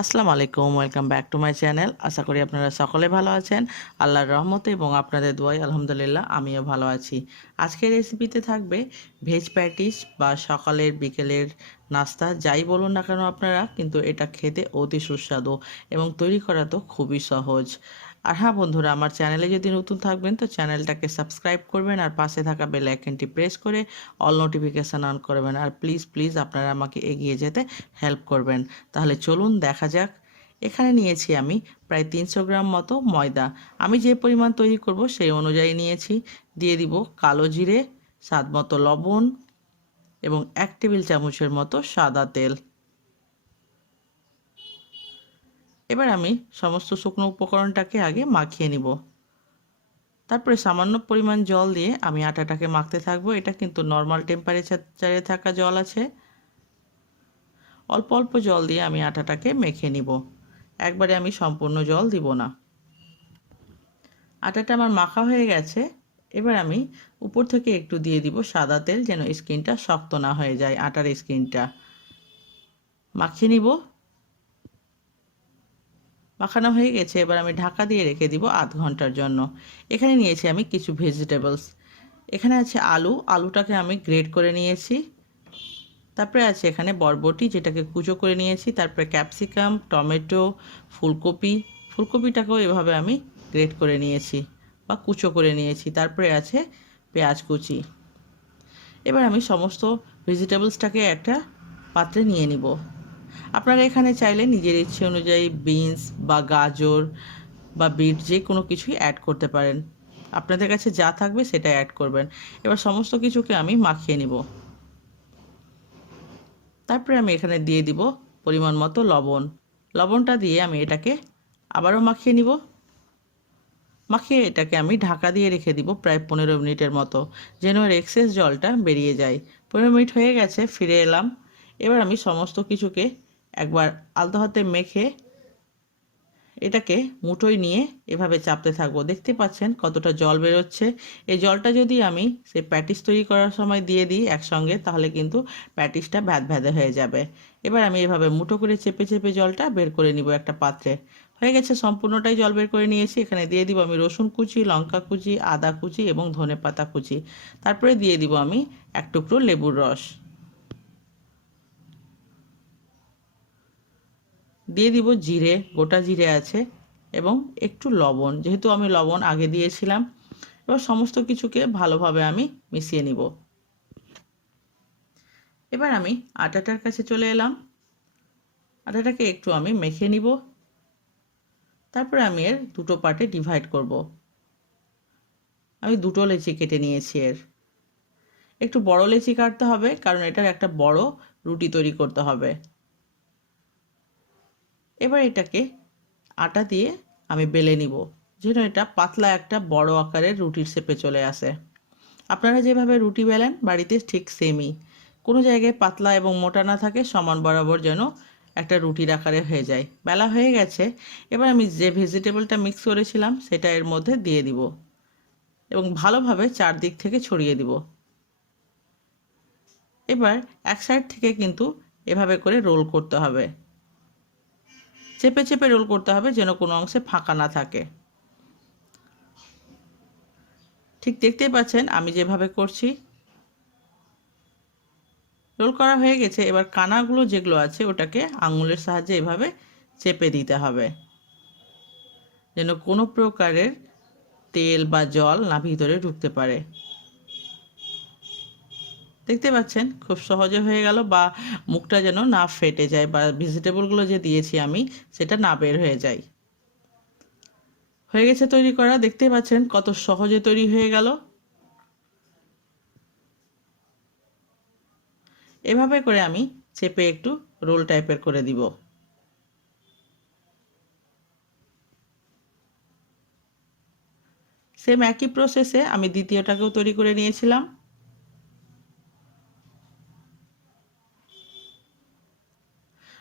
আসসালামু আলাইকুম, welcome back to my channel. আশা করি আপনারা সকলে ভালো আছেন। আল্লাহর রহমতে এবং আপনাদের দোয়ায় আলহামদুলিল্লাহ আমিও ভালো আছি। আজকের রেসিপিতে থাকবে ভেজ প্যাটিস বা সকালের বিকেলের নাস্তা যাই বলুন না কেন আপনারা, কিন্তু এটা খেতে অতি সুস্বাদু এবং তৈরি করা তো খুবই সহজ। আর হ্যাঁ বন্ধুরা, আমার চ্যানেলে যদি নতুন থাকবেন তো চ্যানেলটাকে সাবস্ক্রাইব করবেন আর পাশে থাকা বেল আইকনটি প্রেস করে অল নোটিফিকেশান অন করবেন। আর প্লিজ প্লিজ আপনারা আমাকে এগিয়ে যেতে হেল্প করবেন। তাহলে চলুন দেখা যাক। এখানে নিয়েছি আমি প্রায় 300 গ্রাম মতো ময়দা। আমি যে পরিমাণ তৈরি করব সেই অনুযায়ী নিয়েছি। দিয়ে দিব কালো জিরে, স্বাদ মতো লবণ এবং 1 টেবিল চামচের মতো সাদা তেল। এবার আমি সমস্ত শুকনো উপকরণটাকে আগে মাখিয়ে নিব। তারপরে সামান্য পরিমাণ জল দিয়ে আমি আটাটাকে মাখতে থাকবো। এটা কিন্তু নর্মাল টেম্পারেচারে থাকা জল আছে। অল্প অল্প জল দিয়ে আমি আটাটাকে মেখে নিব, একবারে আমি সম্পূর্ণ জল দিব না। আটাটা আমার মাখা হয়ে গেছে। এবার আমি উপর থেকে একটু দিয়ে দিব সাদা তেল, যেন স্কিনটা শক্ত না হয়ে যায়। আটার স্কিনটা মাখিয়ে নিব। মাখানো হয়ে গেছে, এবার আমি ঢাকা দিয়ে রেখে দিব আধ ঘন্টার জন্য। এখানে নিয়েছি আমি কিছু ভেজিটেবলস। এখানে আছে আলু, আলুটাকে আমি গ্রেট করে নিয়েছি। তারপরে আছে এখানে বরবটি, যেটাকে কুচো করে নিয়েছি। তারপরে ক্যাপসিকাম, টমেটো, ফুলকপি, ফুলকপিটাকেও এভাবে আমি গ্রেট করে নিয়েছি বা কুচো করে নিয়েছি। তারপরে আছে পেঁয়াজ কুচি। এবার আমি সমস্ত ভেজিটেবলসটাকে একটা পাত্রে নিয়ে নিব। আপনারা এখানে চাইলে নিজের ইচ্ছে অনুযায়ী বিনস বা গাজর বা বিট যে কোনো কিছুই অ্যাড করতে পারেন। আপনাদের কাছে যা থাকবে সেটা অ্যাড করবেন। এবার সমস্ত কিছুকে আমি মাখিয়ে নিব। তারপরে আমি এখানে দিয়ে দিব পরিমাণ মতো লবণ। লবণটা দিয়ে আমি এটাকে আবারও মাখিয়ে নিব। মাখিয়ে এটাকে আমি ঢাকা দিয়ে রেখে দিব প্রায় 15 মিনিটের মতো, যেন এর এক্সেস জলটা বেরিয়ে যায়। 15 মিনিট হয়ে গেছে, ফিরে এলাম। এবার আমি সমস্ত কিছুকে একবার আলতো হাতে মেখে এটাকে মুঠোয় নিয়ে এভাবে চাপতে থাকবো। দেখতে পাচ্ছেন কতটা জল বেরোচ্ছে। এই জলটা যদি আমি সেই প্যাটিস তৈরি করার সময় দিয়ে দিই একসঙ্গে, তাহলে কিন্তু প্যাটিসটা ভ্যাদভ্যাদে হয়ে যাবে। এবার আমি এভাবে মুঠো করে চেপে চেপে জলটা বের করে নিব একটা পাত্রে। হয়ে গেছে, সম্পূর্ণটাই জল বের করে নিয়েছি। এখানে দিয়ে দিব আমি রসুন কুচি, লঙ্কা কুচি, আদা কুচি এবং ধনেপাতা কুচি। তারপরে দিয়ে দিব আমি এক টুকরো লেবুর রস। দিয়ে দিব জিরে, গোটা জিরে আছে, এবং একটু লবণ, যেহেতু আমি লবণ আগে দিয়েছিলাম। এবার সমস্ত কিছুকে ভালোভাবে আমি মিশিয়ে নিব। এবার আমি আটাটার কাছে চলে এলাম। আটাটাকে একটু আমি মেখে নিব। তারপরে আমি এর দুটো পার্টে ডিভাইড করব। আমি দুটো লেচি কেটে নিয়েছি। এর একটু বড় লেচি কাটতে হবে, কারণ এটার একটা বড় রুটি তৈরি করতে হবে। এবার এটাকে আটা দিয়ে আমি বেলে নিব, যেন এটা পাতলা একটা বড় আকারের রুটির শেপে চলে আসে। আপনারা যেভাবে রুটি বেলেন বাড়িতে ঠিক সেমই, কোনো জায়গায় পাতলা এবং মোটা না থাকে, সমান বরাবর যেন একটা রুটির আকারে হয়ে যায়। বেলা হয়ে গেছে। এবার আমি যে ভেজিটেবলটা মিক্স করেছিলাম সেটা এর মধ্যে দিয়ে দিব এবং ভালোভাবে চারদিক থেকে ছড়িয়ে দিব। এবার এক সাইড থেকে কিন্তু এভাবে করে রোল করতে হবে। চেপে চেপে রোল করতে হবে, যেন কোনো অংশে ফাঁকা না থাকে। ঠিক দেখতেই পাচ্ছেন আমি যেভাবে করছি। রোল করা হয়ে গেছে। এবার কানাগুলো যেগুলো আছে ওটাকে আঙুলের সাহায্যে এভাবে চেপে দিতে হবে, যেন কোনো প্রকারের তেল বা জল না ভিতরে ঢুকতে পারে। দেখতে পাচ্ছেন খুব সহজে হয়ে গেল, বা মুখটা যেন না ফেটে যায়, বা ভেজিটেবলগুলো যে দিয়েছি আমি সেটা না বের হয়ে যায়। হয়ে গেছে তৈরি করা। দেখতে পাচ্ছেন কত সহজে তৈরি হয়ে গেল। এভাবে করে আমি চেপে একটু রোল টাইপের করে দিব। সেম একই প্রসেসে আমি দ্বিতীয়টাকেও তৈরি করে নিয়েছিলাম।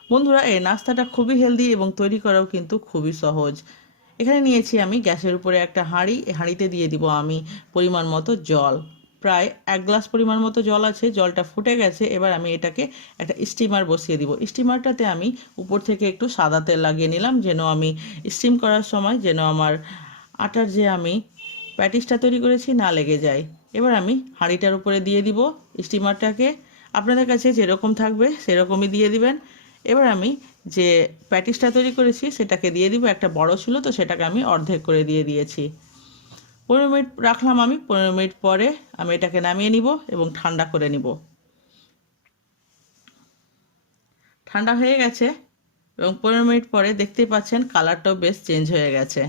বন্ধুরা, এই নাস্তাটা খুবই হেলদি এবং তৈরি করাও কিন্তু খুবই সহজ। এখানে নিয়েছি আমি গ্যাসের উপরে একটা হাঁড়ি। এই হাঁড়িতে দিয়ে দিব আমি পরিমাণ মতো জল। প্রায় 1 গ্লাস পরিমাণ মতো জল আছে, জলটা ফুটে গেছে। এবার আমি এটাকে একটা স্টিমার বসিয়ে দিব। স্টিমারটাতে আমি উপর থেকে একটু সাদা তেল লাগিয়ে নিলাম, যেন আমি স্টিম করার সময় যেন আমার আটার যে আমি প্যাটিসটা তৈরি করেছি না লেগে যায়। এবার আমি হাঁড়িটার উপরে দিয়ে দিব স্টিমারটাকে। আপনাদের কাছে যেরকম থাকবে সেরকমই দিয়ে দিবেন। এবার আমি যে প্যাটিসটা তৈরি করেছি সেটাকে দিয়ে দিব। একটা বড় ছিল তো সেটাকে আমি অর্ধেক করে দিয়ে দিয়েছি। 15 মিনিট রাখলাম আমি। 15 মিনিট পরে আমি এটাকে নামিয়ে নিব এবং ঠান্ডা করে নিব। ঠান্ডা হয়ে গেছে এবং 15 মিনিট পরে দেখতেই পাচ্ছেন কালারটাও বেশ চেঞ্জ হয়ে গেছে।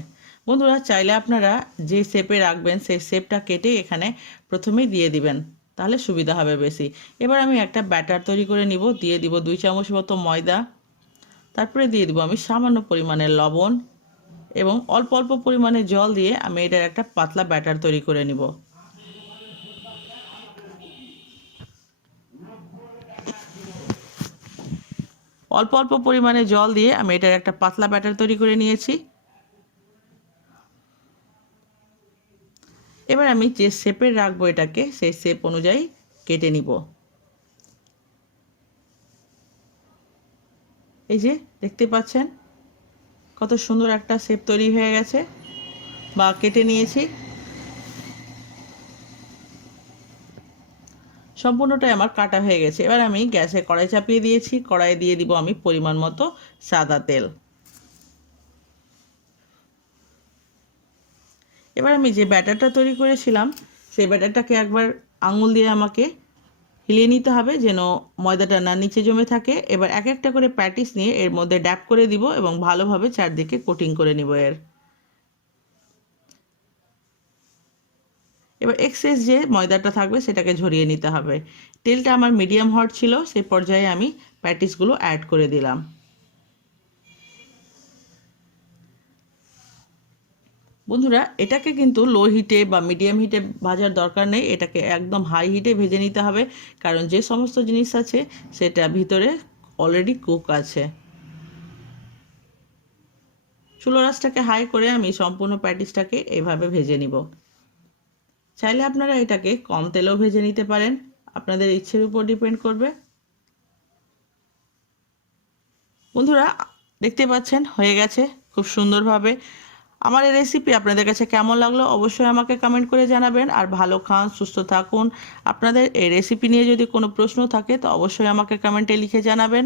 বন্ধুরা, চাইলে আপনারা যে শেপে রাখবেন সেই শেপটা কেটে এখানে প্রথমেই দিয়ে দিবেন, তাহলে সুবিধা হবে বেশি। এবার আমি একটা ব্যাটার তৈরি করে নিব। দিয়ে দিব 2 চামচ মতো ময়দা, তারপরে দিয়ে দিব আমি সামান্য পরিমাণের লবণ এবং অল্প অল্প পরিমাণে জল দিয়ে আমি এটার একটা পাতলা ব্যাটার তৈরি করে নিব। অল্প অল্প পরিমাণে জল দিয়ে আমি এটার একটা পাতলা ব্যাটার তৈরি করে নিয়েছি। এবার আমি যে শেপের রাখবো এটাকে সেই শেপ অনুযায়ী কেটে নিব। এই যে দেখতে পাচ্ছেন কত সুন্দর একটা শেপ তৈরি হয়ে গেছে বা কেটে নিয়েছি। সম্পূর্ণটাই আমার কাটা হয়ে গেছে। এবার আমি গ্যাসে কড়াই চাপিয়ে দিয়েছি। কড়াইয়ে দিয়ে দিব আমি পরিমাণ মতো সাদা তেল। এবার আমি যে ব্যাটারটা তৈরি করেছিলাম সেই ব্যাটারটাকে একবার আঙুল দিয়ে আমাকে হিলিয়ে নিতে হবে যেন ময়দাটা না নিচে জমে থাকে। এবার এক একটা করে প্যাটিস নিয়ে এর মধ্যে ড্যাপ করে দিব এবং ভালোভাবে চারদিকে কোটিং করে নিব এর। এবার এক্সেস যে ময়দাটা থাকবে সেটাকে ঝরিয়ে নিতে হবে। তেলটা আমার মিডিয়াম হট ছিল, সেই পর্যায়ে আমি প্যাটিসগুলো অ্যাড করে দিলাম। বন্ধুরা, এটাকে কিন্তু লো হিটে বা মিডিয়াম হিটে ভাজার দরকার নেই, এটাকে একদম হাই হিটে ভেজে নিতে হবে, কারণ যে সমস্ত জিনিস আছে সেটা ভিতরে অলরেডি কুক আছে। চুলো রাসটাকে হাই করে আমি সম্পূর্ণ প্যাটিসটাকে এইভাবে ভেজে নিব। চাইলে আপনারা এটাকে কম তেলেও ভেজে নিতে পারেন, আপনাদের ইচ্ছের উপর ডিপেন্ড করবে। বন্ধুরা, দেখতে পাচ্ছেন হয়ে গেছে খুব সুন্দরভাবে। আমার এই রেসিপি আপনাদের কাছে কেমন লাগলো অবশ্যই আমাকে কমেন্ট করে জানাবেন। আর ভালো খান, সুস্থ থাকুন। আপনাদের এই রেসিপি নিয়ে যদি কোনো প্রশ্ন থাকে তো অবশ্যই আমাকে কমেন্টে লিখে জানাবেন।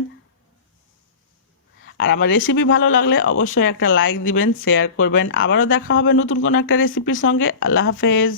আর আমার রেসিপি ভালো লাগলে অবশ্যই একটা লাইক দিবেন, শেয়ার করবেন। আবারও দেখা হবে নতুন কোনো একটা রেসিপির সঙ্গে। আল্লাহ হাফেজ।